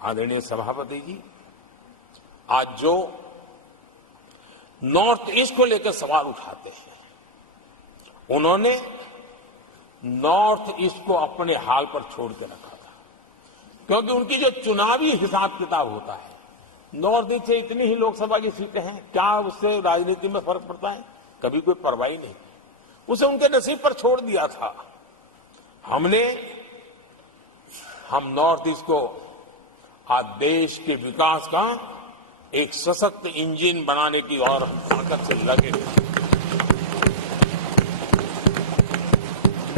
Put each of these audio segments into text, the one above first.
आदरणीय सभापति जी, आज जो नॉर्थ ईस्ट को लेकर सवाल उठाते हैं, उन्होंने नॉर्थ ईस्ट को अपने हाल पर छोड़ के रखा था, क्योंकि उनकी जो चुनावी हिसाब किताब होता है, नॉर्थ ईस्ट से इतनी ही लोकसभा की सीटें हैं, क्या उससे राजनीति में फर्क पड़ता है? कभी कोई परवाह नहीं, उसे उनके नसीब पर छोड़ दिया था। हम नॉर्थ ईस्ट को आज देश के विकास का एक सशक्त इंजन बनाने की ओर ताकत से लगे।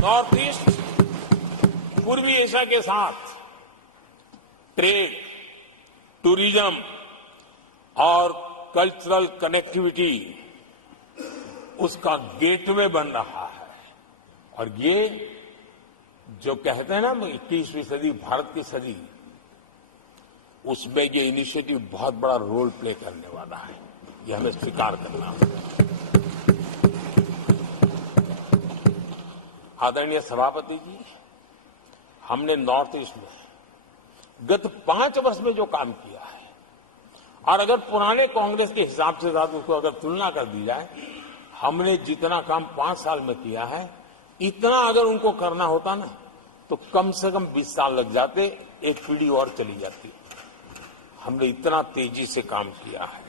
नॉर्थ ईस्ट पूर्वी एशिया के साथ ट्रेड, टूरिज्म और कल्चरल कनेक्टिविटी उसका गेटवे बन रहा है। और ये जो कहते हैं ना 21वीं सदी भारत की सदी, उसमें ये इनिशिएटिव बहुत बड़ा रोल प्ले करने वाला है, ये हमें स्वीकार करना होगा। आदरणीय सभापति जी, हमने नॉर्थ ईस्ट में गत 5 वर्ष में जो काम किया है, और अगर पुराने कांग्रेस के हिसाब से साथ उसको अगर तुलना कर दी जाए, हमने जितना काम 5 साल में किया है, इतना अगर उनको करना होता ना, तो कम से कम 20 साल लग जाते, एक पीढ़ी और चली जाती। हमने इतना तेजी से काम किया है।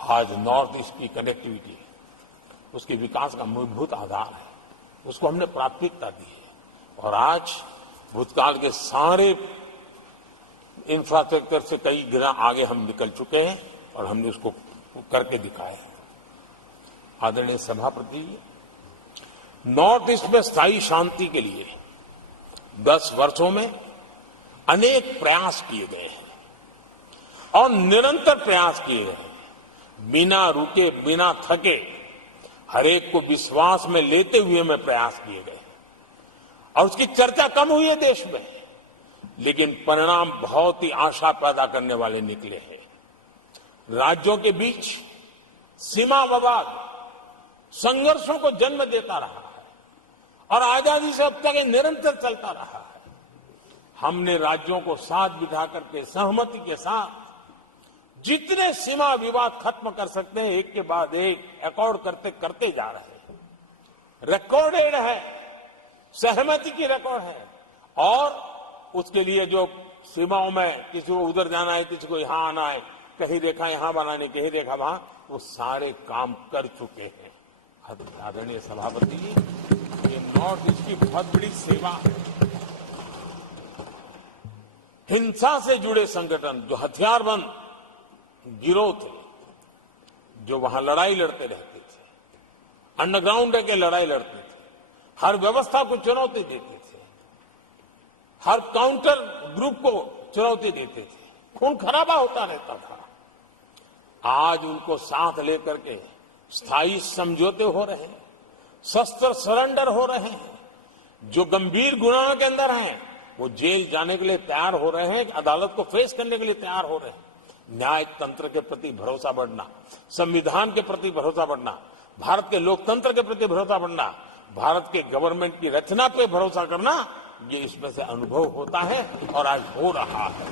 आज नॉर्थ ईस्ट की कनेक्टिविटी उसके विकास का मूलभूत आधार है, उसको हमने प्राथमिकता दी है। और आज भूतकाल के सारे इंफ्रास्ट्रक्चर से कई गुना आगे हम निकल चुके हैं और हमने उसको करके दिखाया है। आदरणीय सभापति, नॉर्थ ईस्ट में स्थायी शांति के लिए 10 वर्षों में अनेक प्रयास किए गए हैं और निरंतर प्रयास किए गए हैं। बिना रुके, बिना थके, हर एक को विश्वास में लेते हुए में प्रयास किए गए हैं। और उसकी चर्चा कम हुई है देश में, लेकिन परिणाम बहुत ही आशा पैदा करने वाले निकले हैं। राज्यों के बीच सीमा विवाद संघर्षों को जन्म देता रहा है और आजादी से अब तक ये निरंतर चलता रहा है। हमने राज्यों को साथ बिठा करके सहमति के साथ जितने सीमा विवाद खत्म कर सकते हैं, एक के बाद एक अकॉर्ड करते करते जा रहे हैं। रिकॉर्डेड है, सहमति की रिकॉर्ड है। और उसके लिए जो सीमाओं में किसी को उधर जाना है, किसी को यहां आना है, कहीं रेखा यहां बनानी, कहीं रेखा वहां, वो सारे काम कर चुके हैं। आदरणीय सभापति जी, ये नॉर्थ ईस्ट की बहुत बड़ी सेवा है। हिंसा से जुड़े संगठन, जो हथियारबंद गिरोह थे, जो वहां लड़ाई लड़ते रहते थे, अंडरग्राउंड के लड़ाई लड़ते थे, हर व्यवस्था को चुनौती देते थे, हर काउंटर ग्रुप को चुनौती देते थे, खून खराबा होता रहता था। आज उनको साथ लेकर के स्थायी समझौते हो रहे हैं, शस्त्र सरेंडर हो रहे हैं। जो गंभीर गुनाहों के अंदर हैं, वो जेल जाने के लिए तैयार हो रहे हैं, अदालत को फेस करने के लिए तैयार हो रहे हैं। न्याय तंत्र के प्रति भरोसा बढ़ना, संविधान के प्रति भरोसा बढ़ना, भारत के लोकतंत्र के प्रति भरोसा बढ़ना, भारत के गवर्नमेंट की रचना पे भरोसा करना, ये इसमें से अनुभव होता है और आज हो रहा है।